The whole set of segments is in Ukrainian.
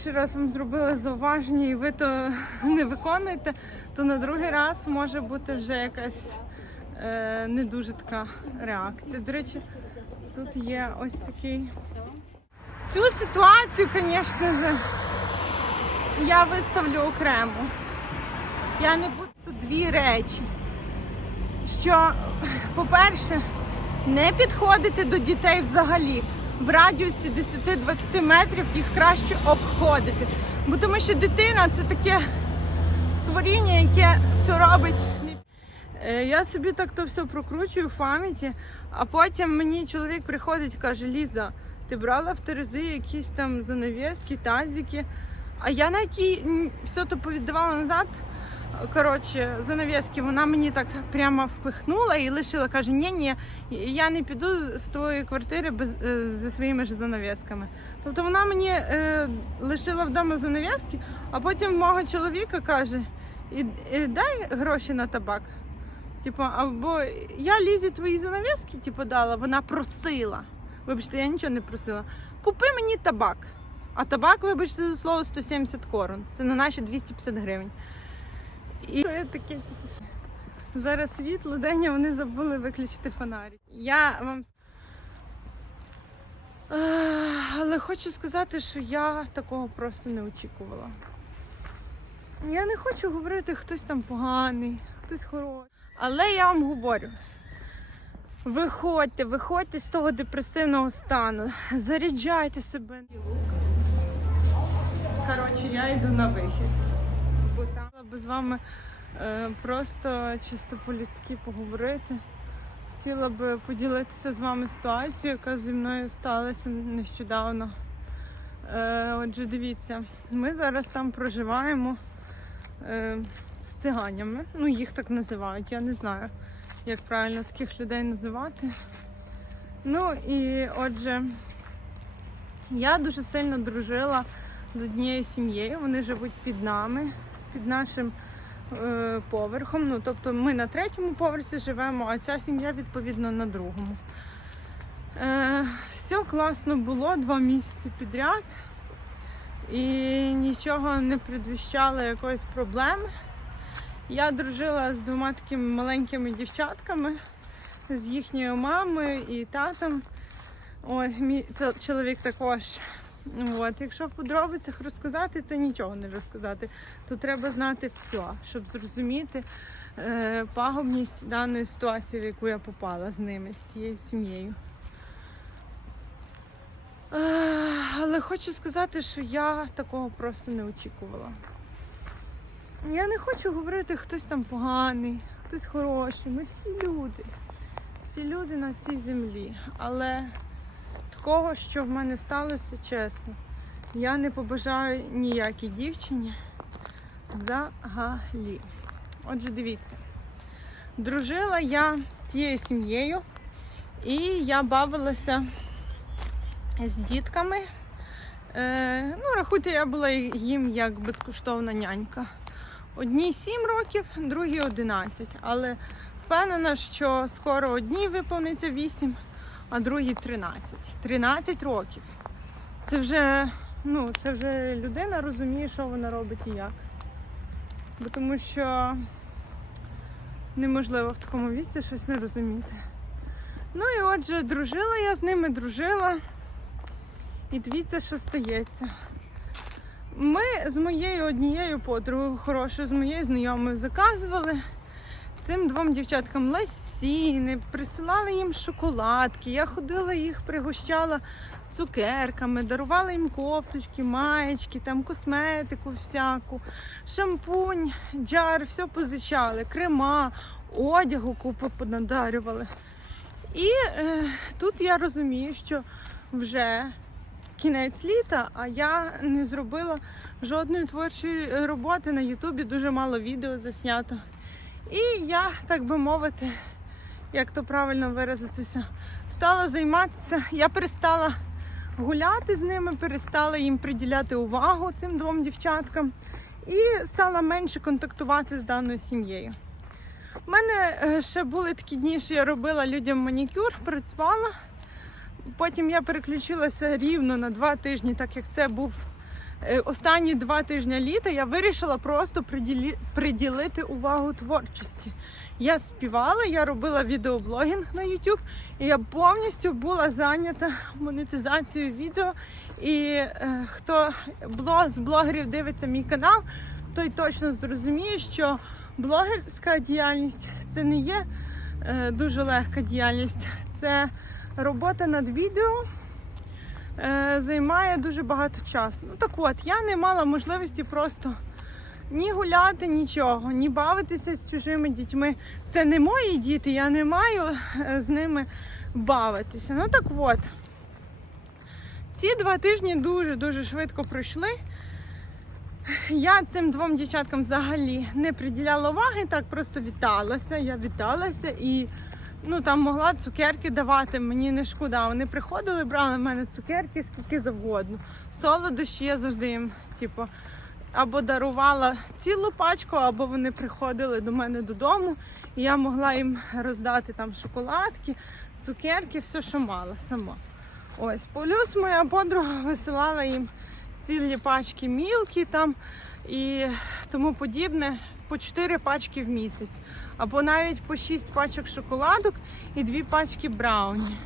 Ще раз вам зробили зауваження і ви то не виконуєте, то на другий раз може бути вже якась е, не дуже така реакція. До речі, тут є ось такий. Цю ситуацію, звісно ж, я виставлю окремо. Я не буду тут дві речі. Що, по-перше, не підходити до дітей взагалі. В радіусі 10-20 метрів їх краще обходити. Бо тому що дитина це таке створіння, яке все робить. Е, Я собі так то все прокручую в пам'яті, а потім мені чоловік приходить і каже: Ліза, ти брала в Терези якісь там занавіски, тазики. А я навіть їй все то повіддавала назад. Коротше, занавіски, вона мені так прямо впихнула і лишила. Каже, ні, ні, я не піду з твоєї квартири без, е, зі своїми ж занавісками. Тобто вона мені е, лишила вдома занавіски, а потім мого чоловіка каже, і, і дай гроші на табак. Типу, або я лізі твої занавіски, типу, дала, вона просила. Вибачте, я нічого не просила. Купи мені табак. А табак, вибачте, за слово 170 корон. Це на наші 250 гривень. І таке тільки? Зараз світло, день, а вони забули виключити фонарик. Я вам. Але хочу сказати, що я такого просто не очікувала. Я не хочу говорити, хтось там поганий, хтось хороший. Але я вам говорю: виходьте, виходьте з того депресивного стану, заряджайте себе. Коротше, я йду на вихід. Би з вами е, просто чисто по-людськи поговорити. Хотіла би поділитися з вами ситуацією, яка зі мною сталася нещодавно. Е, отже, дивіться, ми зараз там проживаємо е, з циганями. Ну, їх так називають. Я не знаю, як правильно таких людей називати. Ну і отже, я дуже сильно дружила з однією сім'єю. Вони живуть під нами, під нашим е, поверхом. Ну, тобто ми на третьому поверсі живемо, а ця сім'я відповідно на другому. Е, все класно було два місяці підряд. І нічого не предвіщало якоїсь проблеми. Я дружила з двома такими маленькими дівчатками, з їхньою мамою і татом. Ось, мій чоловік також. От, якщо в подробицях розказати, це нічого не розказати. То треба знати все, щоб зрозуміти е, пагубність даної ситуації, в яку я попала з ними, з цією сім'єю. Е, але хочу сказати, що я такого просто не очікувала. Я не хочу говорити, хтось там поганий, хтось хороший. Ми всі люди. Всі люди на цій землі. Але такого, що в мене сталося, чесно, я не побажаю ніякій дівчині взагалі. Отже, дивіться, дружила я з цією сім'єю, і я бавилася з дітками. Е, ну, рахуйте, я була їм як безкоштовна нянька. Одній 7 років, другій 11. Але впевнена, що скоро одній виповниться 8, а другій 13. 13 років. Це вже, ну, це вже людина розуміє, що вона робить і як. Бо тому що неможливо в такому віці щось не розуміти. Ну і отже, дружила я з ними, дружила. І дивіться, що стається. Ми з моєю однією подругою, хорошою, з моєю знайомою, заказували цим двом дівчаткам ласіни, присилали їм шоколадки. Я ходила їх, пригощала цукерками, дарувала їм кофточки, маєчки, там косметику всяку, шампунь, джар, все позичали, крема, одягу купу понадарювали. І е, тут я розумію, що вже кінець літа, а я не зробила жодної творчої роботи на Ютубі, дуже мало відео заснято. І я, так би мовити, як то правильно виразитися, стала займатися. Я перестала гуляти з ними, перестала їм приділяти увагу цим двом дівчаткам і стала менше контактувати з даною сім'єю. У мене е, ще були такі дні, що я робила людям манікюр, працювала. Потім я переключилася рівно на два тижні, так як це був останні два тижні літа я вирішила просто приділі... приділити увагу творчості. Я співала, я робила відеоблогінг на YouTube, і я повністю була зайнята монетизацією відео. І е, хто блог, з блогерів дивиться мій канал, той точно зрозуміє, що блогерська діяльність це не є е, дуже легка діяльність. Це робота над відео е, займає дуже багато часу. Ну так от, я не мала можливості просто ні гуляти, нічого, ні бавитися з чужими дітьми. Це не мої діти, я не маю е, з ними бавитися. Ну так от. Ці два тижні дуже-дуже швидко пройшли. Я цим двом дівчаткам взагалі не приділяла уваги, так просто віталася. Я віталася і ну, там могла цукерки давати, мені не шкода. Вони приходили, брали в мене цукерки скільки завгодно. Солодощі я завжди їм, типу, або дарувала цілу пачку, або вони приходили до мене додому, і я могла їм роздати там шоколадки, цукерки, все, що мала сама. Ось, плюс моя подруга висилала їм цілі пачки мілки там і тому подібне по 4 пачки в місяць. Або навіть по 6 пачок шоколадок і 2 пачки брауні.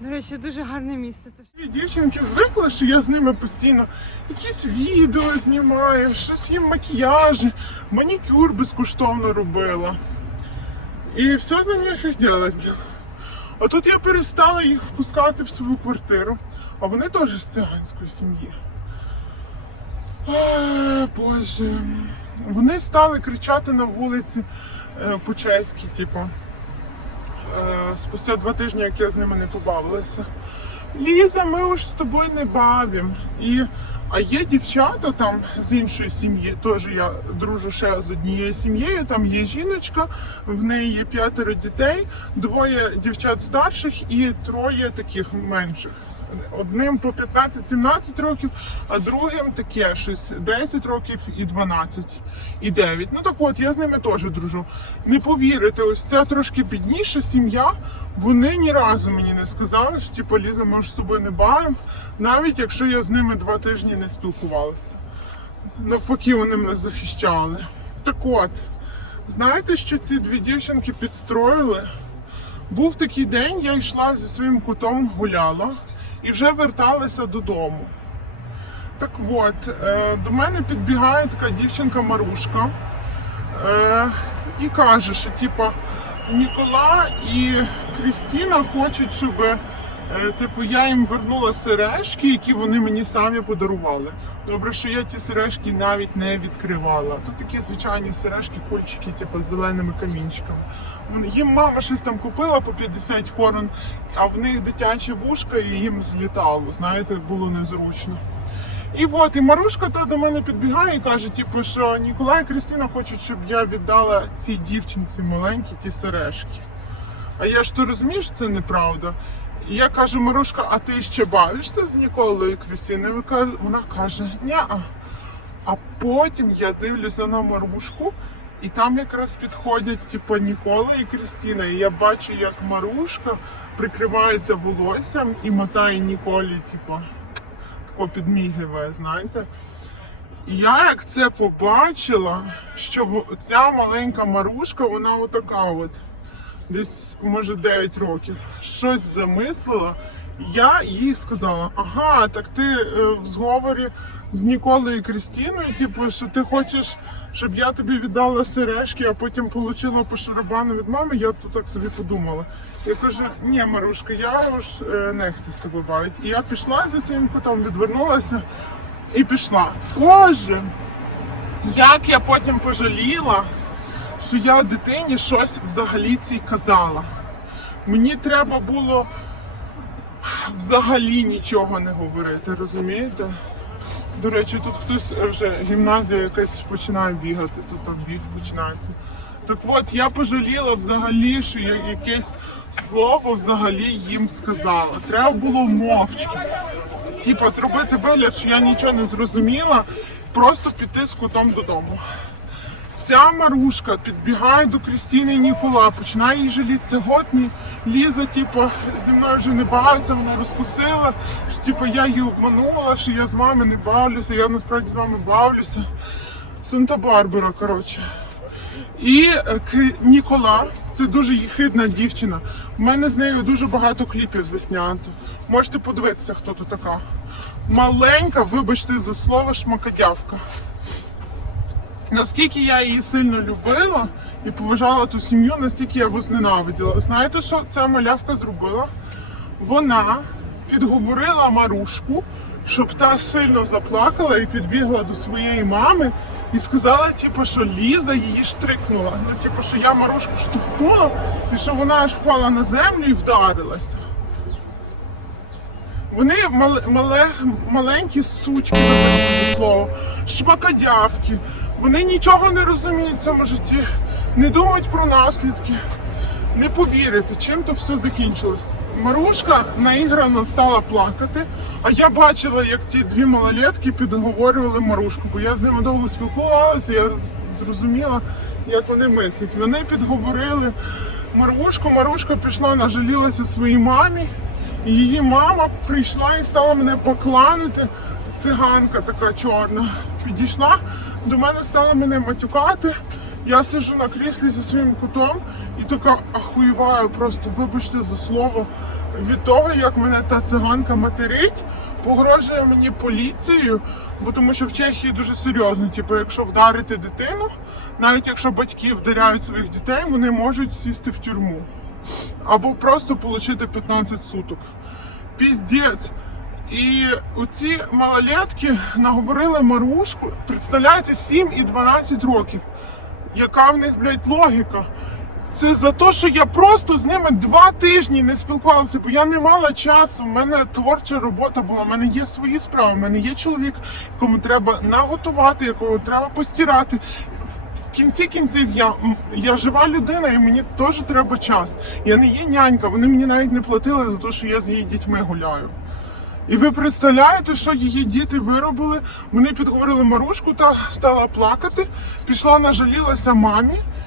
До речі, дуже гарне місце. Дівчинки звикли, що я з ними постійно якісь відео знімаю, щось їм макіяжі, манікюр безкоштовно робила. І все за них делать. блін. А тут я перестала їх впускати в свою квартиру, а вони теж з циганської сім'ї. Боже. Вони стали кричати на вулиці е, по-чеськи, типу. Е, спустя два тижні, як я з ними не побавилася. Ліза, ми уж з тобою не бавимо. І, а є дівчата там з іншої сім'ї, теж я дружу ще з однією сім'єю, там є жіночка, в неї є п'ятеро дітей, двоє дівчат старших і троє таких менших. Одним по 15-17 років, а другим таке щось 10 років і 12, і 9. Ну так от, я з ними теж дружу. Не повірите, ось ця трошки бідніша сім'я, вони ні разу мені не сказали, що типу, Ліза, ми ж з тобою не бавимо, навіть якщо я з ними два тижні не спілкувалася. Навпаки, вони мене захищали. Так от, знаєте, що ці дві дівчинки підстроїли? Був такий день, я йшла зі своїм кутом, гуляла і вже верталися додому. Так от, е, до мене підбігає така дівчинка Марушка е, і каже, що типа Нікола і Крістіна хочуть, щоб типу, я їм вернула сережки, які вони мені самі подарували. Добре, що я ті сережки навіть не відкривала. Тут такі звичайні сережки, кольчики, типу, з зеленими камінчиками. Їм мама щось там купила по 50 корон, а в них дитячі вушка і їм злітало. Знаєте, було незручно. І от, і Марушка то до мене підбігає і каже, типу, що Ніколай і Кристина хочуть, щоб я віддала цій дівчинці маленькі ті сережки. А я ж то розумієш, це неправда. Я кажу, Марушка, а ти ще бавишся з Ніколою ка- Вона каже, ні. А потім я дивлюся на Марушку, і там якраз підходять типу, Нікола і Кристина. І я бачу, як Марушка прикривається волоссям і мотає Ніколі, типу, тако підмігиває, знаєте. І я як це побачила, що ця маленька Марушка, вона отака от, десь, може, 9 років, щось замислила. Я їй сказала: ага, так ти е, в зговорі з Ніколою і Крістіною, типу, що ти хочеш, щоб я тобі віддала сережки, а потім отримала по шарабану від мами, я тут так собі подумала. Я кажу, ні, Марушка, я ж е, не хочу з тобою бавити. І я пішла за своїм котом, відвернулася і пішла. Боже, як я потім пожаліла, що я дитині щось взагалі цій казала. Мені треба було взагалі нічого не говорити, розумієте? До речі, тут хтось вже гімназія якась починає бігати, тут там біг починається. Так от я пожаліла взагалі, що я якесь слово взагалі їм сказала. Треба було мовчки. Типа зробити вигляд, що я нічого не зрозуміла, просто піти з кутом додому. Ця Марушка підбігає до Крістіни і Нікола, починає їй жалітися. От ні, Ліза, типу, зі мною вже не бавиться, вона розкусила, що типу, я її обманула, що я з вами не бавлюся, я насправді з вами бавлюся. Санта-Барбара, коротше. І е, Нікола, це дуже хидна дівчина. У мене з нею дуже багато кліпів заснято. Можете подивитися, хто тут така. Маленька, вибачте за слово, шмакодявка. Наскільки я її сильно любила і поважала ту сім'ю, настільки я возненавиділа. Знаєте, що ця малявка зробила? Вона підговорила Марушку, щоб та сильно заплакала і підбігла до своєї мами і сказала, типу, що Ліза її штрикнула. Ну, типу, що я Марушку штовхнула і що вона аж впала на землю і вдарилася. Вони мале, мале, маленькі сучки, вибачте за слово, шмакодявки. Вони нічого не розуміють в цьому житті, не думають про наслідки. Не повірите, чим то все закінчилось. Марушка наіграно стала плакати, а я бачила, як ті дві малолетки підговорювали Марушку, бо я з ними довго спілкувалася, я зрозуміла, як вони мислять. Вони підговорили Марушку, Марушка пішла, нажалілася своїй мамі, і її мама прийшла і стала мене покланити. Циганка така чорна. Підійшла до мене, стала мене матюкати. Я сиджу на кріслі зі своїм кутом і така ахуєваю, просто вибачте за слово від того, як мене та циганка материть, погрожує мені поліцією, бо тому що в Чехії дуже серйозно. Типу, якщо вдарити дитину, навіть якщо батьки вдаряють своїх дітей, вони можуть сісти в тюрму або просто отримати 15 суток. Піздець. І оці малолетки наговорили Марушку, представляєте, 7 і 12 років. Яка в них, блядь, логіка? Це за те, що я просто з ними два тижні не спілкувалася, бо я не мала часу. У мене творча робота була, у мене є свої справи, у мене є чоловік, якому треба наготувати, якого треба постирати. В кінці кінців я, я жива людина, і мені теж треба час. Я не є нянька, вони мені навіть не платили за те, що я з її дітьми гуляю. І ви представляєте, що її діти виробили? Вони підговорили Марушку та стала плакати, пішла, нажалілася мамі.